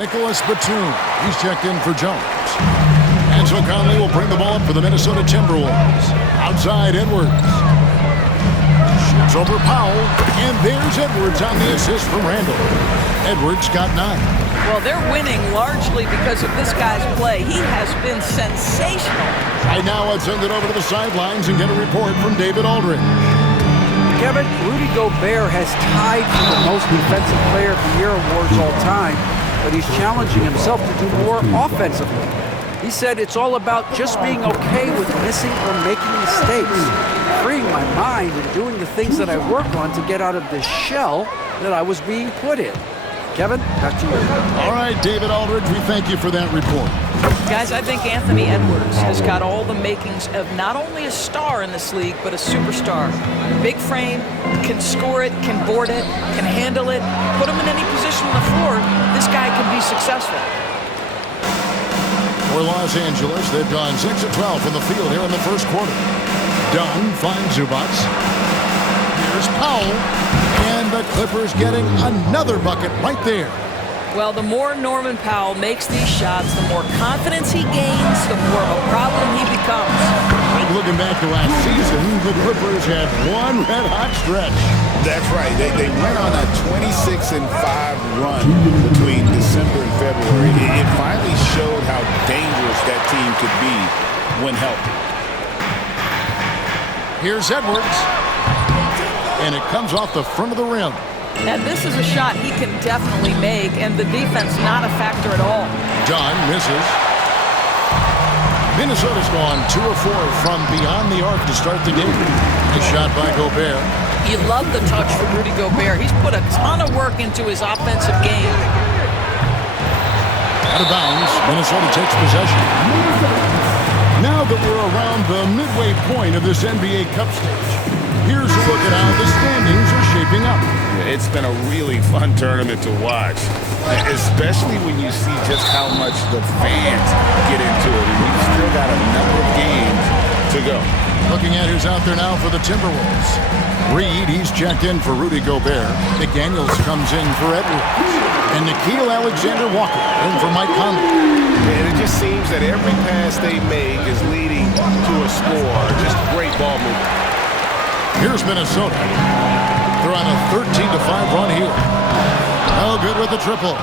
Nicholas Batum. He's checked in for Jones. Ansel Conley will bring the ball up for the Minnesota Timberwolves. Outside, Edwards. Shoots over Powell. And there's Edwards on the assist from Randall. Edwards got 9. Well, they're winning largely because of this guy's play. He has been sensational. Right now, let's send it over to the sidelines and get a report from David Aldridge. Kevin, Rudy Gobert has tied for the most defensive player of the year awards all time, but he's challenging himself to do more offensively. He said it's all about just being okay with missing or making mistakes, freeing my mind and doing the things that I work on to get out of this shell that I was being put in. Kevin, back to you. All right, David Aldridge, we thank you for that report. Guys, I think Anthony Edwards has got all the makings of not only a star in this league, but a superstar. Big frame, can score it, can board it, can handle it. Put him in any position on the floor, this guy can be successful. For Los Angeles, they've gone 6 of 12 from the field here in the first quarter. Dunn finds Zubac. Here's Powell. And the Clippers getting another bucket right there. Well, the more Norman Powell makes these shots, the more confidence he gains, the more of a problem he becomes. Looking back to last season, the Clippers had one red-hot stretch. That's right. They went on a 26-5 run between December and February. It finally showed how dangerous that team could be when healthy. Here's Edwards. And it comes off the front of the rim. And this is a shot he can definitely make, and the defense not a factor at all. Dunn misses. Minnesota's gone 2 of 4 from beyond the arc to start the game. A shot by Gobert. You love the touch from Rudy Gobert. He's put a ton of work into his offensive game. Out of bounds, Minnesota takes possession. Now that we're around the midway point of this NBA Cup stage, here's a look at how the standings are shaping up. It's been a really fun tournament to watch, especially when you see just how much the fans get into it. And we've still got a number of games to go. Looking at who's out there now for the Timberwolves. Reed, he's checked in for Rudy Gobert. McDaniels comes in for Edwards. And Nickeil Alexander-Walker in for Mike Conley. And it just seems that every pass they make is leading to a score. Just great ball movement. Here's Minnesota. They're on a 13-5 run here. Oh, good with the triple.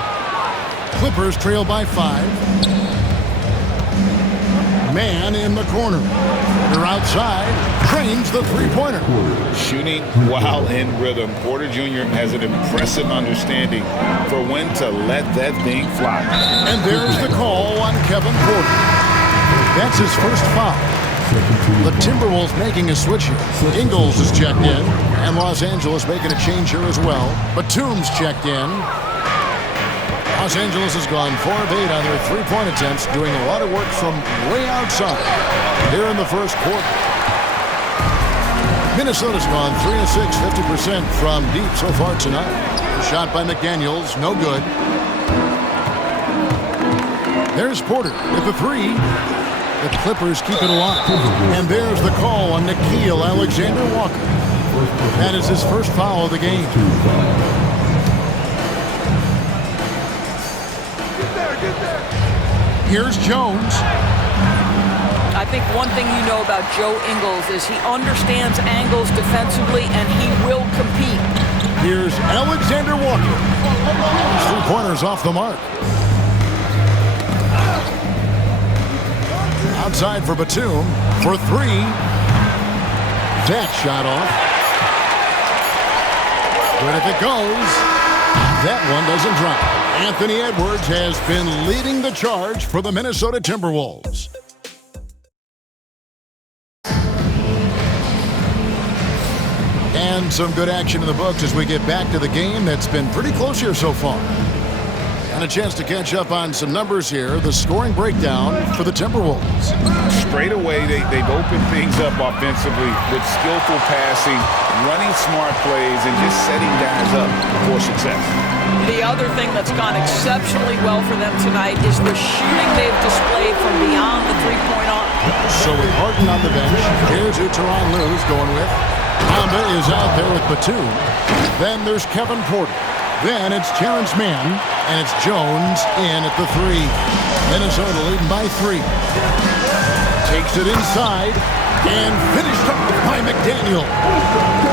Clippers trail by 5. Man in the corner. They're outside. Trains the three-pointer. Shooting while in rhythm. Porter Jr. has an impressive understanding for when to let that thing fly. And there's the call on Kevin Porter. That's his first foul. The Timberwolves making a switch here. Ingles is checked in, and Los Angeles making a change here as well. Batum's checked in. Los Angeles has gone 4 of 8 on their three-point attempts, doing a lot of work from way outside here in the first quarter. Minnesota's gone 3 of 6, 50% from deep so far tonight. A shot by McDaniels, no good. There's Porter with the 3. The Clippers keep it alive. And there's the call on Nickeil Alexander-Walker. That is his first foul of the game. Here's Jones. I think one thing you know about Joe Ingles is he understands angles defensively, and he will compete. Here's Alexander-Walker. His three-pointers off the mark. Outside for Batum for 3. That shot off. But if it goes, that one doesn't drop. Anthony Edwards has been leading the charge for the Minnesota Timberwolves. And some good action in the books as we get back to the game that's been pretty close here so far. And a chance to catch up on some numbers here. The scoring breakdown for the Timberwolves. Straight away, they've opened things up offensively with skillful passing, running smart plays, and just setting guys up for success. The other thing that's gone exceptionally well for them tonight is the shooting they've displayed from beyond the three-point arc. So with Harden on the bench, here's who Tyronn Lue's going with. Mamba is out there with Batum. Then there's Kevin Porter. Then it's Terrence Mann, and it's Jones in at the 3. Minnesota leading by 3. Takes it inside and finished off by McDaniel.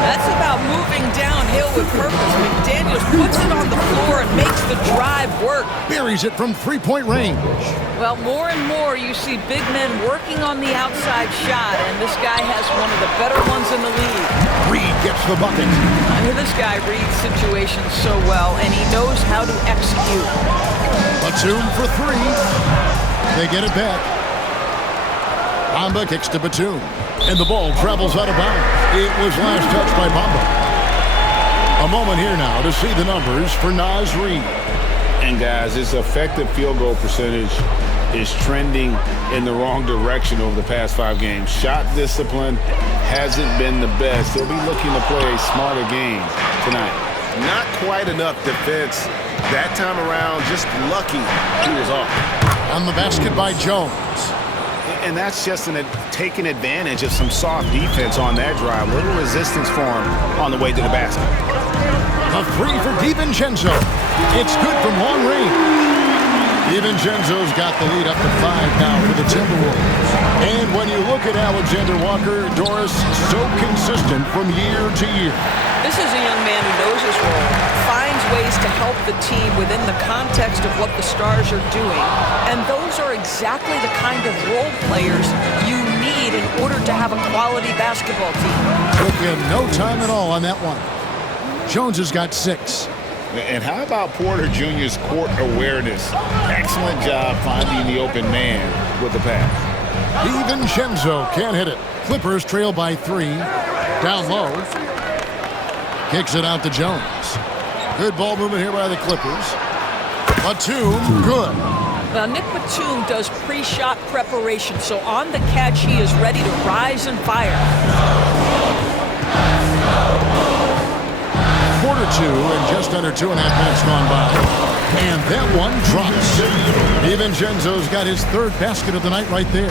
That's about moving downhill with purpose. McDaniels puts it on the floor and makes the drive work. Buries it from 3-point range. Well, more and more you see big men working on the outside shot, and this guy has one of the better ones in the league. Reed gets the bucket. I mean, this guy reads situations so well, and he knows how to execute. Batum for 3. They get it back. Bamba kicks to Batum, and the ball travels out of bounds. It was last touched by Bamba. A moment here now to see the numbers for Naz Reid. And guys, his effective field goal percentage is trending in the wrong direction over the past 5 games. Shot discipline hasn't been the best. He'll be looking to play a smarter game tonight. Not quite enough defense that time around. Just lucky he was off. On the basket by Jones. And that's just taking advantage of some soft defense on that drive. Little resistance for him on the way to the basket. A 3 for DiVincenzo. It's good from long range. DiVincenzo's got the lead up to 5 now for the Timberwolves. And when you look at Alexander Walker, Doris, so consistent from year to year. This is a young man who knows his role, finds ways to help the team within the context of what the Stars are doing. And those are exactly the kind of role players you need in order to have a quality basketball team. Took him no time at all on that one. Jones has got 6. And how about Porter Jr.'s court awareness? Excellent job finding the open man with the pass. DiVincenzo can't hit it. Clippers trail by 3. Down low. Kicks it out to Jones. Good ball movement here by the Clippers. Batum, good. Now, Nick Batum does pre-shot preparation, so on the catch, he is ready to rise and fire. Quarter 2 and just under 2.5 minutes gone by. And that one drops. DiVincenzo's got his 3rd basket of the night right there.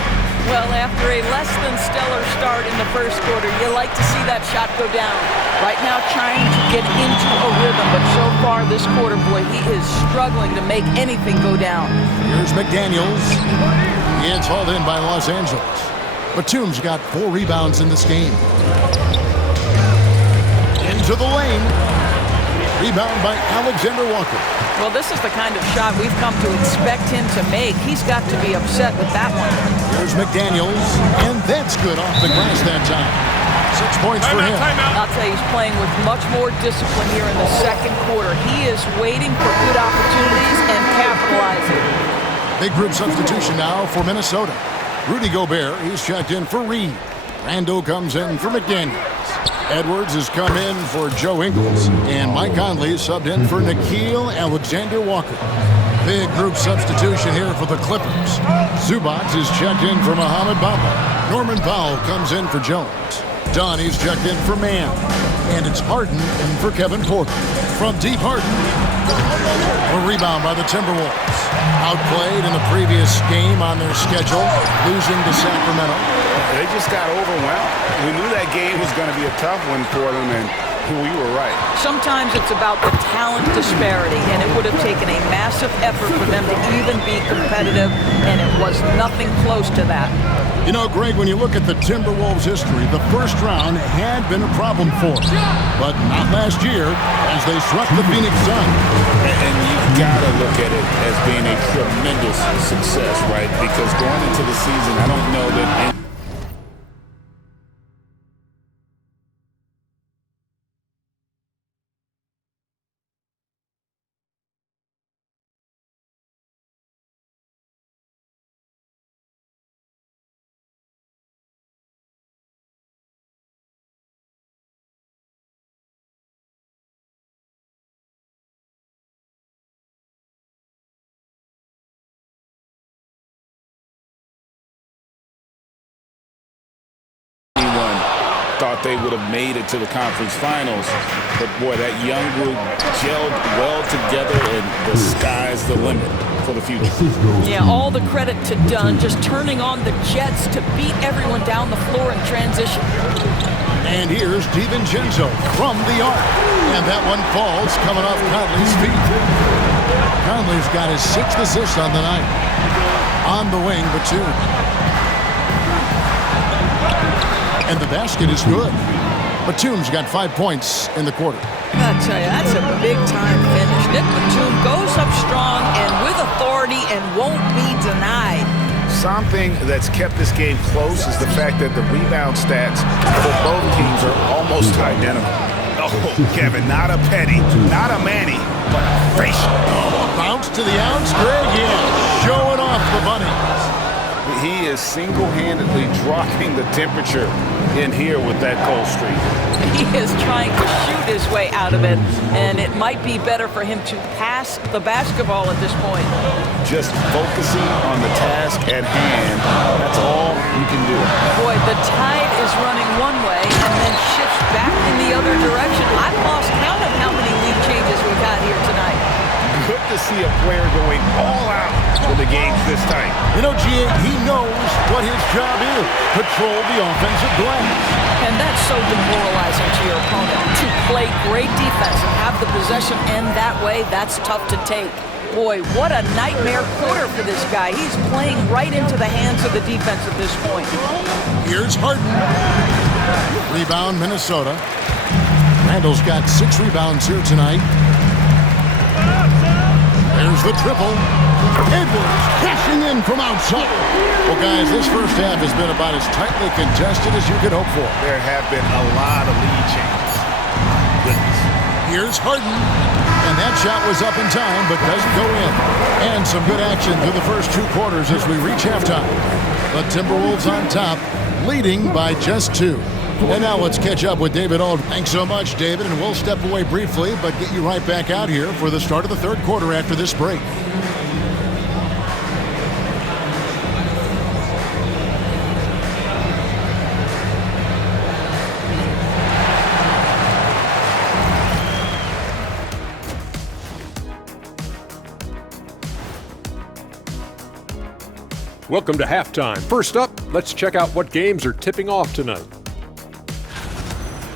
Well, after a less than stellar start in the first quarter, you like to see that shot go down. Right now trying to get into a rhythm, but so far this quarter, boy, he is struggling to make anything go down. Here's McDaniels. It's hauled in by Los Angeles. Batum's got 4 rebounds in this game. Into the lane. Rebound by Alexander Walker. Well, this is the kind of shot we've come to expect him to make. He's got to be upset with that one. Here's McDaniels, and that's good off the glass that time. 6 points for him. I'll tell you, he's playing with much more discipline here in the second quarter. He is waiting for good opportunities and capitalizing. Big group substitution now for Minnesota. Rudy Gobert, he's checked in for Reed. Randall comes in for McDaniels. Edwards has come in for Joe Ingles, and Mike Conley subbed in for Nickeil Alexander-Walker. Big group substitution here for the Clippers. Zubac is checked in for Mohamed Bamba. Norman Powell comes in for Jones. Dunn, he's checked in for Mann. And it's Harden in for Kevin Porter. From deep Harden. A rebound by the Timberwolves. Outplayed in the previous game on their schedule, losing to Sacramento. They just got overwhelmed. We knew that game was going to be a tough one for them, and we were right. Sometimes it's about the talent disparity, and it would have taken a massive effort for them to even be competitive, and it was nothing close to that. You know, Greg, when you look at the Timberwolves' history, the first round had been a problem for them, but not last year as they swept the Phoenix Suns. And you've got to look at it as being a tremendous success, right? Because going into the season, I don't know that... thought they would have made it to the conference finals. But, boy, that young group gelled well together, and the sky's the limit for the future. Yeah, all the credit to Dunn, just turning on the jets to beat everyone down the floor in transition. And here's DiVincenzo from the arc. And that one falls coming off Conley's feet. Conley's got his 6th assist on the night. On the wing, Batum. And the basket is good. Batum's got 5 points in the quarter. I'll tell you, that's a big-time finish. Nick Batum goes up strong and with authority and won't be denied. Something that's kept this game close is the fact that the rebound stats for both teams are almost identical. Oh, Kevin, not a Petty, not a Manny, but a facial. Bounce to the ounce, Greg, yeah, showing off the bunny. He is single-handedly dropping the temperature in here with that cold streak. He is trying to shoot his way out of it, and it might be better for him to pass the basketball at this point. Just focusing on the task at hand, that's all you can do. Boy, the tide is running one way and then shifts back in the other direction. I've lost count of how many lead changes we've had here tonight. Good to see a player going all out for the games this tight. You know, G.A., he knows what his job is. Control the offensive glass. And that's so demoralizing to your opponent. To play great defense and have the possession end that way, that's tough to take. Boy, what a nightmare quarter for this guy. He's playing right into the hands of the defense at this point. Here's Harden. Rebound, Minnesota. Randall's got 6 rebounds here tonight. There's the triple. Edwards cashing in from outside. Well, guys, this first half has been about as tightly contested as you could hope for. There have been a lot of lead changes. Goodness. Here's Harden. And that shot was up in time, but doesn't go in. And some good action through the first 2 quarters as we reach halftime. The Timberwolves on top, leading by just 2. And now let's catch up with David Aldridge. Thanks so much, David, and we'll step away briefly, but get you right back out here for the start of the 3rd quarter after this break. Welcome to halftime. First up, let's check out what games are tipping off tonight.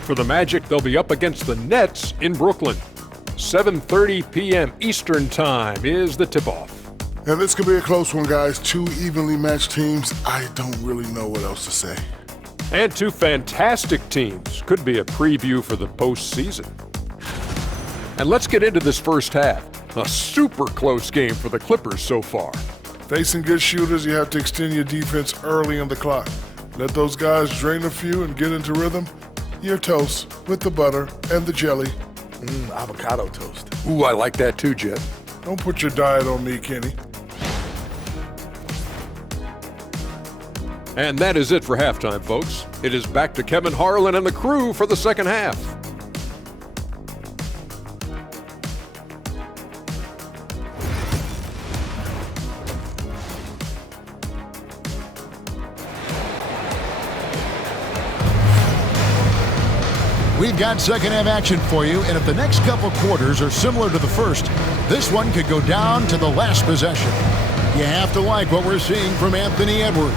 For the Magic, they'll be up against the Nets in Brooklyn. 7:30 p.m. Eastern Time is the tip-off. And this could be a close one, guys. 2 evenly matched teams. I don't really know what else to say. And 2 fantastic teams. Could be a preview for the postseason. And let's get into this first half. A super close game for the Clippers so far. Facing good shooters, you have to extend your defense early in the clock. Let those guys drain a few and get into rhythm. Your toast with the butter and the jelly. Avocado toast. Ooh, I like that too, Jet. Don't put your diet on me, Kenny. And that is it for halftime, folks. It is back to Kevin Harlan and the crew for the second half. We've got second half action for you, and if the next couple quarters are similar to the first, this one could go down to the last possession. You have to like what we're seeing from Anthony Edwards.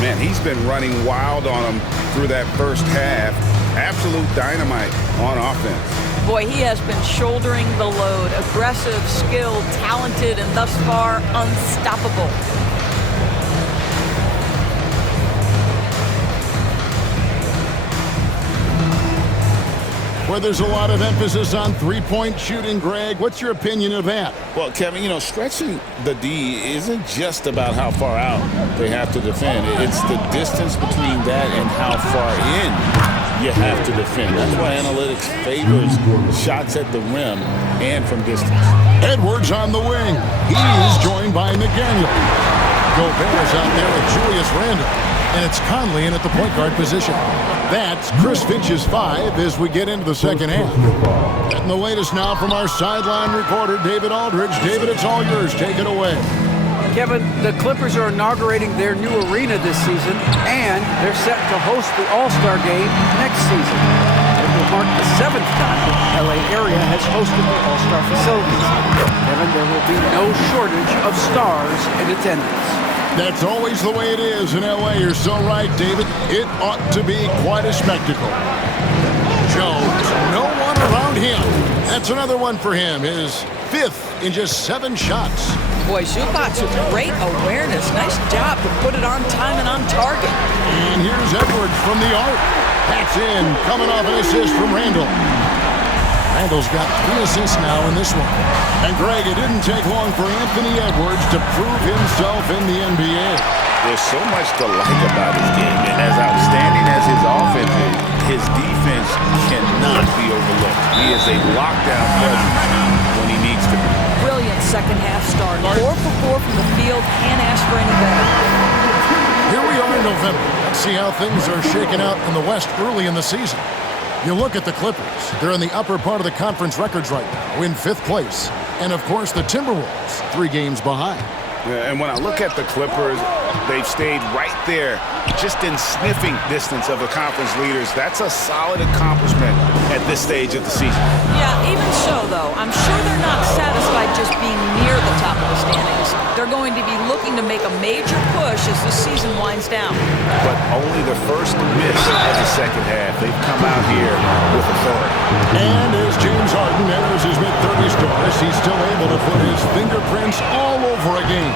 Man, he's been running wild on him through that first half. Absolute dynamite on offense. Boy, he has been shouldering the load. Aggressive, skilled, talented, and thus far unstoppable. Where there's a lot of emphasis on three-point shooting, Greg, what's your opinion of that? Well, Kevin, stretching the D isn't just about how far out they have to defend. It's the distance between that and how far in you have to defend. That's why analytics favors shots at the rim and from distance. Edwards on the wing. He's joined by McDaniel. Gobert's out there with Julius Randle. And it's Conley in at the point guard position. That's Chris Finch's 5 as we get into the second half. Getting the latest now from our sideline reporter, David Aldridge. David, it's all yours. Take it away. Kevin, the Clippers are inaugurating their new arena this season, and they're set to host the All-Star Game next season. It will mark the 7th time that the LA area has hosted the All-Star facilities. Kevin, there will be no shortage of stars in attendance. That's always the way it is in L.A. You're so right, David. It ought to be quite a spectacle. Jones, no one around him. That's another one for him. His 5th in just 7 shots. Boy, Zubats with great awareness. Nice job to put it on time and on target. And here's Edwards from the arc. That's in, coming off an assist from Randall. Randall's got 3 assists now in this one. And Greg, it didn't take long for Anthony Edwards to prove himself in the NBA. There's so much to like about his game, and as outstanding as his offense is, his defense cannot be overlooked. He is a lockdown presence when he needs to be. Brilliant second half start. 4 for 4 from the field. Can't ask for any better. Here we are in November. Let's see how things are shaking out in the West early in the season. You look at the Clippers. They're in the upper part of the conference records right now, in 5th place. And, of course, the Timberwolves, 3 games behind. Yeah, and when I look at the Clippers, they've stayed right there, just in sniffing distance of the conference leaders. That's a solid accomplishment at this stage of the season. Yeah, even so, though, I'm sure they're not satisfied just being near the top of the standings. They're going to be looking to make a major push as the season winds down. But only the first miss of the second half. They've come out here with authority. And as James Harden enters his mid-30s doors, he's still able to put his fingerprints all over a game.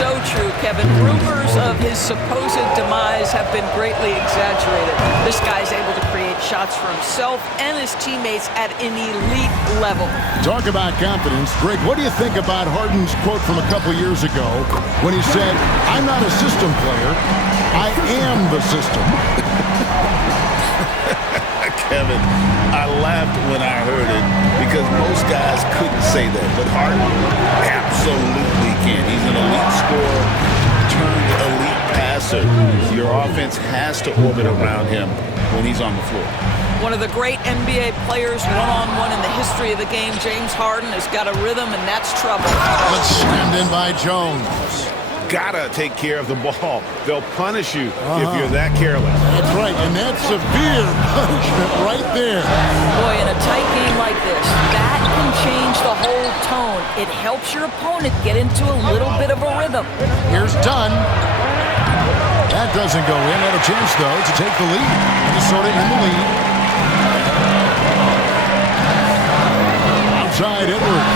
So true, Kevin. Rumors of his supposed demise have been greatly exaggerated. This guy's able to create shots for himself and his teammates at an elite level. Talk about confidence. Greg, what do you think about Harden's quote from a couple years ago when he said, "I'm not a system player, I am the system"? Kevin, I laughed when I heard it because most guys couldn't say that, but Harden absolutely can. He's an elite scorer turned elite passer. Your offense has to orbit around him when he's on the floor. One of the great NBA players one-on-one in the history of the game, James Harden, has got a rhythm, and that's trouble. It's slammed in by Jones. Gotta take care of the ball. They'll punish you if you're that careless. That's right, and that's severe punishment right there. Boy, in a tight game like this, that can change the whole tone. It helps your opponent get into a little bit of a rhythm. Here's Dunn. That doesn't go in. Had a chance, though, to take the lead. Minnesota in the lead. Outside Edwards.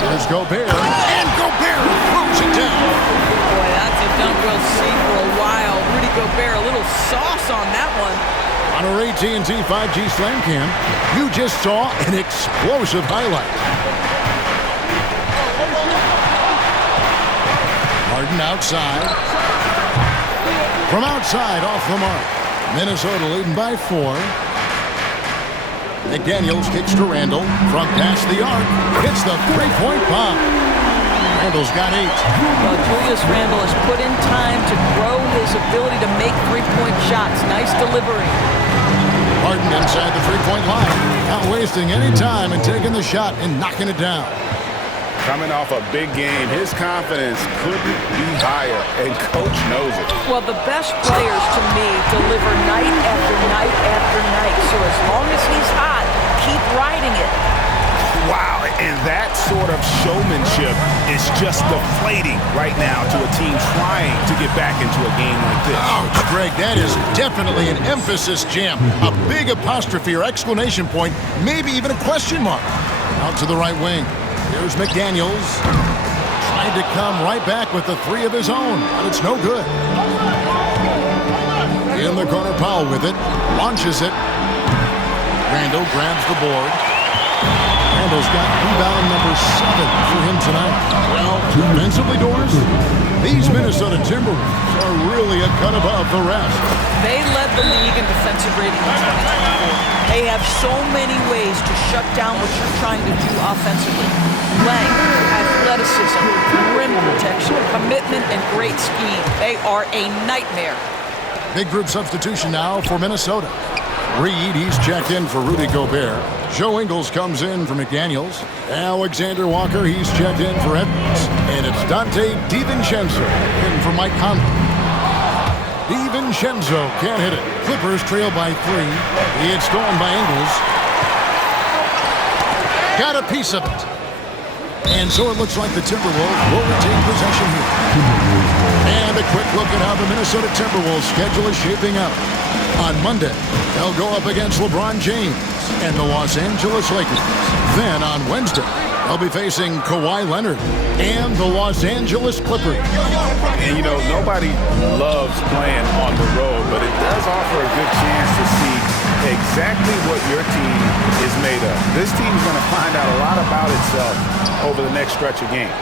Here's Gobert. And Gobert throws it down. Boy, that's a dunk we'll see for a while. Rudy Gobert, a little sauce on that one. On our AT&T 5G Slam Cam, you just saw an explosive highlight. Harden outside. From outside, off the mark. Minnesota leading by 4. McDaniels kicks to Randall. From past the arc. Hits the three-point bomb. Randall's got 8. Well, Julius Randle has put in time to grow his ability to make three-point shots. Nice delivery. Harden inside the three-point line. Not wasting any time and taking the shot and knocking it down. Coming off a big game, his confidence couldn't be higher, and Coach knows it. Well, the best players, to me, deliver night after night after night. So as long as he's hot, keep riding it. Wow, and that sort of showmanship is just deflating right now to a team trying to get back into a game like this. Ouch, Greg, that is definitely an emphasis jam. A big apostrophe or exclamation point, maybe even a question mark. Out to the right wing. Here's McDaniels. Tried to come right back with the 3 of his own, but it's no good. In the corner, Powell with it. Launches it. Randall grabs the board. Randall's got rebound number 7 for him tonight. Well, defensively, Doris, these Minnesota Timberwolves are really a cut above the rest. They led the league in defensive rating in 2024. They have so many ways to shut down what you're trying to do offensively. Length, athleticism, rim protection, commitment, and great scheme. They are a nightmare. Big group substitution now for Minnesota. Reed, he's checked in for Rudy Gobert. Joe Ingles comes in for McDaniels. Alexander Walker, he's checked in for Edwards. And it's Dante DiVincenzo in for Mike Conley. DiVincenzo can't hit it. Clippers trail by 3. It's stolen by Ingles. Got a piece of it. And so it looks like the Timberwolves will retain possession here. And a quick look at how the Minnesota Timberwolves schedule is shaping up. On Monday, they'll go up against LeBron James and the Los Angeles Lakers. Then on Wednesday, they'll be facing Kawhi Leonard and the Los Angeles Clippers. And, you know, nobody loves playing on the road, but it does offer a good chance to see exactly what your team is made of. This team is going to find out a lot about itself over the next stretch of games.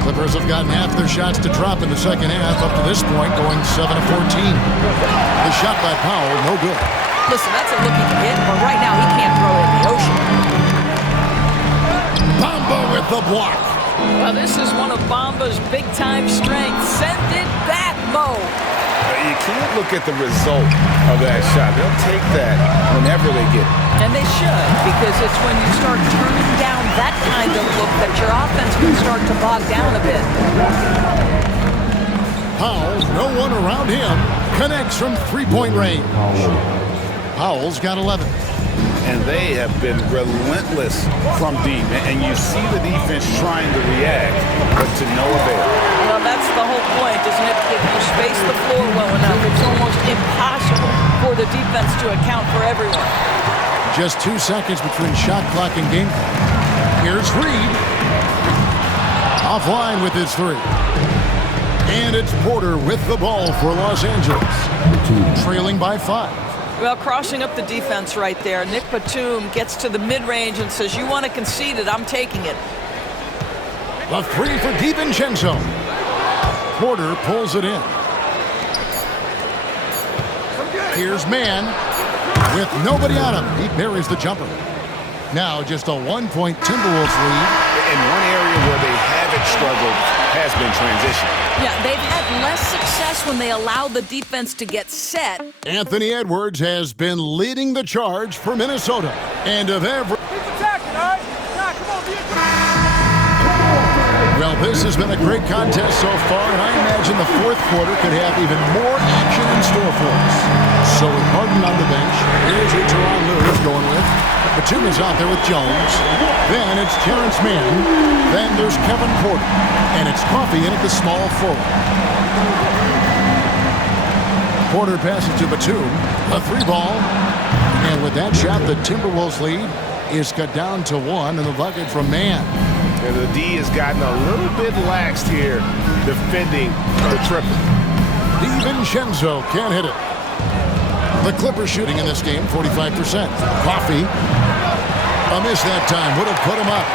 Clippers have gotten half their shots to drop in the second half up to this point, going 7 of 14. The shot by Powell, no good. Listen, that's a looking hit, but right now he can't throw it in the ocean. Bamba with the block. Well, this is one of Bamba's big-time strengths. Send it back, Mo. You can't look at the result of that shot. They'll take that whenever they get it. And they should, because it's when you start turning down that kind of look that your offense can start to bog down a bit. Powell, no one around him, connects from three-point range. Powell's got 11. And they have been relentless from deep. And you see the defense trying to react, but to no avail. Well, that's the whole point, isn't it? If you space the floor well enough, it's almost impossible for the defense to account for everyone. Just 2 seconds between shot clock and game clock. Here's Reed. Offline with his three. And it's Porter with the ball for Los Angeles. Trailing by 5. Well, crossing up the defense right there. Nick Batum gets to the mid-range and says, you want to concede it, I'm taking it. The three for DiVincenzo. Porter pulls it in. Here's Mann. With nobody on him, he buries the jumper. Now just a 1-point Timberwolves lead. And one area where they haven't struggled has been transition. Yeah, they've had less success when they allow the defense to get set. Anthony Edwards has been leading the charge for Minnesota. And of every... Well, this has been a great contest so far, and I imagine the fourth quarter could have even more action in store for us. So with Harden on the bench, here's who Tyronn Lue is going with. Batum is out there with Jones. Then it's Terrence Mann. Then there's Kevin Porter. And it's Coffey in at the small forward. Porter passes to Batum. A 3-ball. And with that shot, the Timberwolves lead is cut down to 1 in the bucket from Mann. And the D has gotten a little bit laxed here defending the triple. DiVincenzo can't hit it. The Clippers shooting in this game, 45%. Coffey, a miss that time, would have put him up.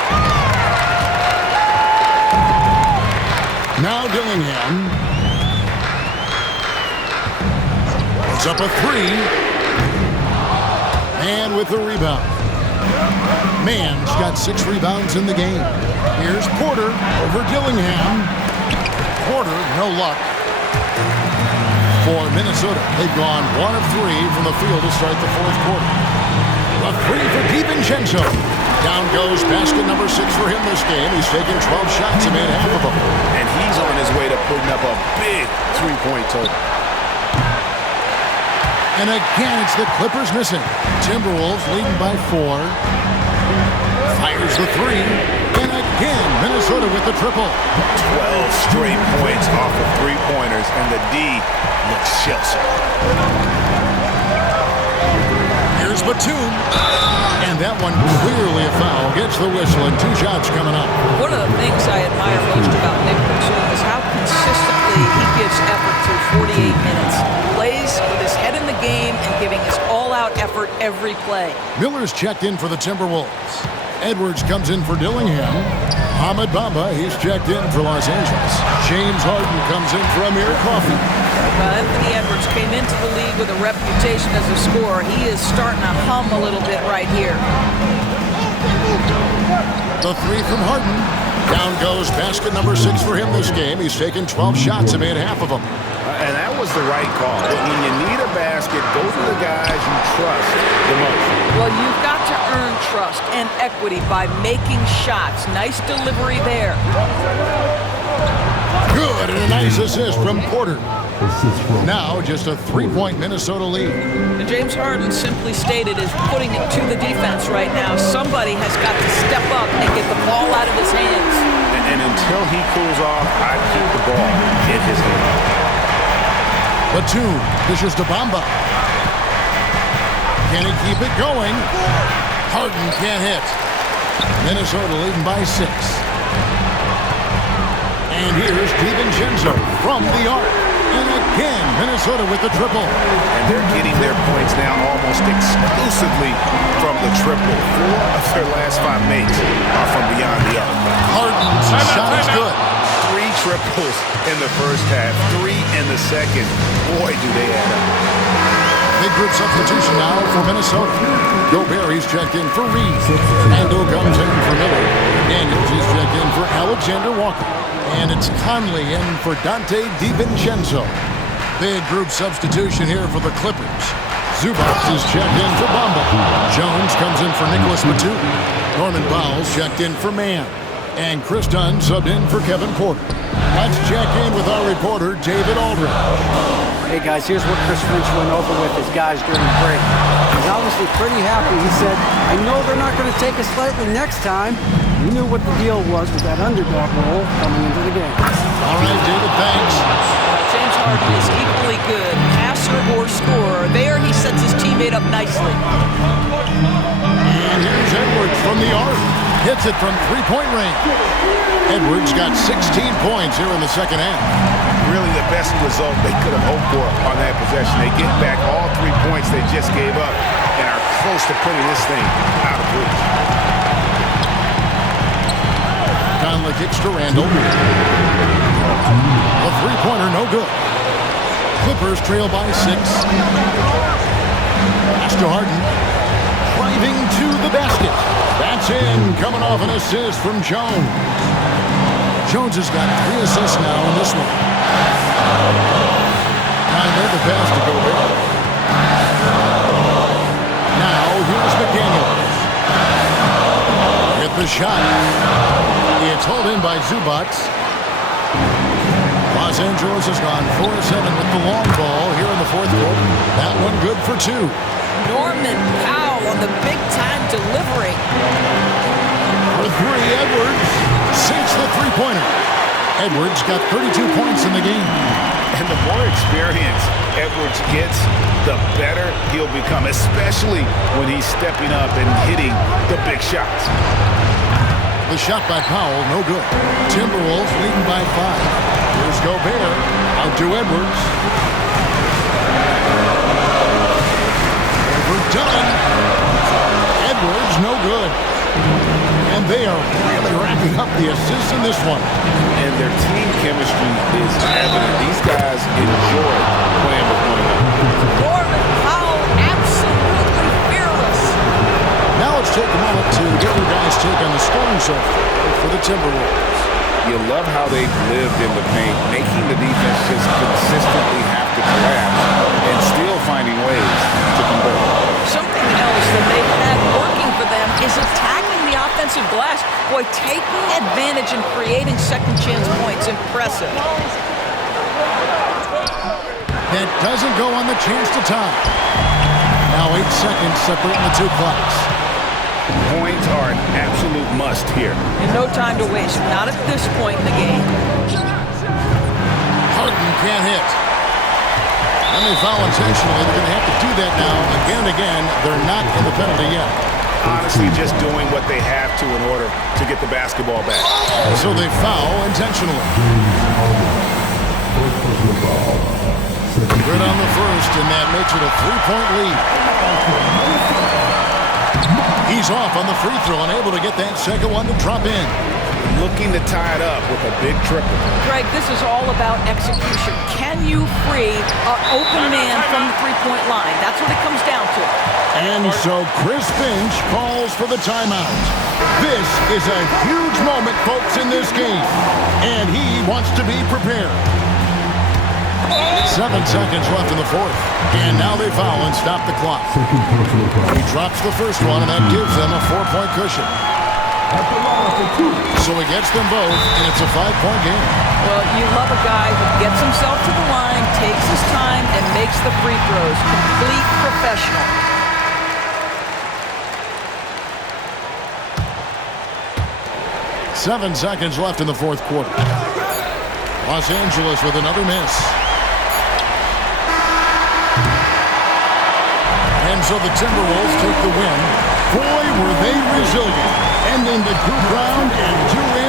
Now Dillingham. It's up a 3. And with the rebound. Mann's got 6 rebounds in the game. Here's Porter over Dillingham. Porter, no luck. For Minnesota, they've gone 1 of 3 from the field to start the fourth quarter. A 3 for DiVincenzo. Down goes basket number 6 for him this game. He's taken 12 shots and made half of them. And he's on his way to putting up a big three-point total. And again, it's the Clippers missing. Timberwolves leading by 4. Fires the 3. And again, Minnesota with the triple. 12 straight points off of three-pointers, and the D looks shell-shocked. Here's Batum. And that one clearly a foul. Gets the whistle and 2 shots coming up. One of the things I admire most about Nick Batum is how consistently he gives effort through 48 minutes. Plays with his head in the game and giving his all-out effort every play. Miller's checked in for the Timberwolves. Edwards comes in for Dillingham. Ahmed Bamba, he's checked in for Los Angeles. James Harden comes in for Amir Coffey. Anthony Edwards came into the league with a reputation as a scorer. He is starting to hum a little bit right here. The 3 from Harden. Down goes basket number 6 for him this game. He's taken 12 shots and made half of them. And that was the right call. When you need a basket, those are the guys you trust the most. Well, you've got to earn trust and equity by making shots. Nice delivery there. Good, and a nice assist from Porter. Now just a 3-point Minnesota lead. And James Harden simply stated is putting it to the defense right now. Somebody has got to step up and get the ball out of his hands. And until he cools off, I'd keep the ball in his hand. Batum dishes to Bamba. Can he keep it going? Harden can't hit. Minnesota leading by 6. And here's DiVincenzo from the arc. And again, Minnesota with the triple. And they're getting their points now almost exclusively from the triple. 4 of their last 5 makes are from beyond the arc. Harden's shot is good. 3 triples in the first half, 3 in the second. Boy, do they add up. Big group substitution now for Minnesota. Gobert, he's checked in for Reed. Randall comes in for Miller. Daniels, he's checked in for Alexander Walker. And it's Conley in for Dante DiVincenzo. Big group substitution here for the Clippers. Zubac is checked in for Bamba. Jones comes in for Nicholas Batum. Norman Powell's checked in for Mann. And Chris Dunn subbed in for Kevin Porter. Let's check in with our reporter, David Aldridge. Hey guys, here's what Chris Finch went over with his guys during the break. He's obviously pretty happy. He said, I know they're not going to take us lightly next time. We knew what the deal was with that underdog role coming into the game. All right, David, thanks. James Harden is equally good, passer or scorer. There he sets his teammate up nicely. And here's Edwards from the arc. Hits it from 3-point range. Edwards got 16 points here in the second half. Really the best result they could have hoped for on that possession. They get back all 3 points they just gave up and are close to putting this thing out of reach. Conley kicks to Randall. A 3-pointer, no good. Clippers trail by 6. Pass to Harden. Driving to the basket. That's in. Coming off an assist from Jones. Jones has got 3 assists now in this one. Conley the pass to Gobert. Now here's McDaniels. Hit the shot. It's hauled in by Zubac. Los Angeles has gone 4-7 with the long ball here in the fourth quarter. That one good for 2. Norman Powell on the big-time delivery. For 3, Edwards sinks the 3-pointer. Edwards got 32 points in the game. And the more experience Edwards gets, the better he'll become, especially when he's stepping up and hitting the big shots. The shot by Powell, no good. Timberwolves leading by 5. Here's Gobert, out to Edwards. Overdone. Edwards, no good. And they are really racking up the assists in this one. And their team chemistry is evident. These guys enjoy playing with one another. Norman Powell, absolutely fearless. Now let's take a moment to get your guys' take on the scoring so far for the Timberwolves. You love how they've lived in the paint, making the defense just consistently have to collapse and still finding ways to convert. Something else that they've had working for them is attacking the offensive glass. Boy, taking advantage and creating second chance points. Impressive. That doesn't go on the chance to tie. Now 8 seconds separating the 2 clocks. Points are an absolute must here. And no time to waste. Not at this point in the game. Harden can't hit. And they foul intentionally. They're going to have to do that now again and again. They're not in the penalty yet. Honestly, just doing what they have to in order to get the basketball back. So they foul intentionally. Good on the first, and that makes it a 3-point lead. He's off on the free throw and able to get that second one to drop in. Looking to tie it up with a big triple. Greg, this is all about execution. Can you free an open man from the three-point line? That's what it comes down to. And so Chris Finch calls for the timeout. This is a huge moment, folks, in this game. And he wants to be prepared. 7 seconds left in the fourth. And now they foul and stop the clock. He drops the first one, and that gives them a 4-point cushion. So he gets them both, and it's a 5-point game. Well, you love a guy who gets himself to the line, takes his time and makes the free throws. Complete professional. Seven seconds left in the fourth quarter. Los Angeles with another miss. And so the Timberwolves take the win. Boy, were they resilient, ending the group round in 2 wins.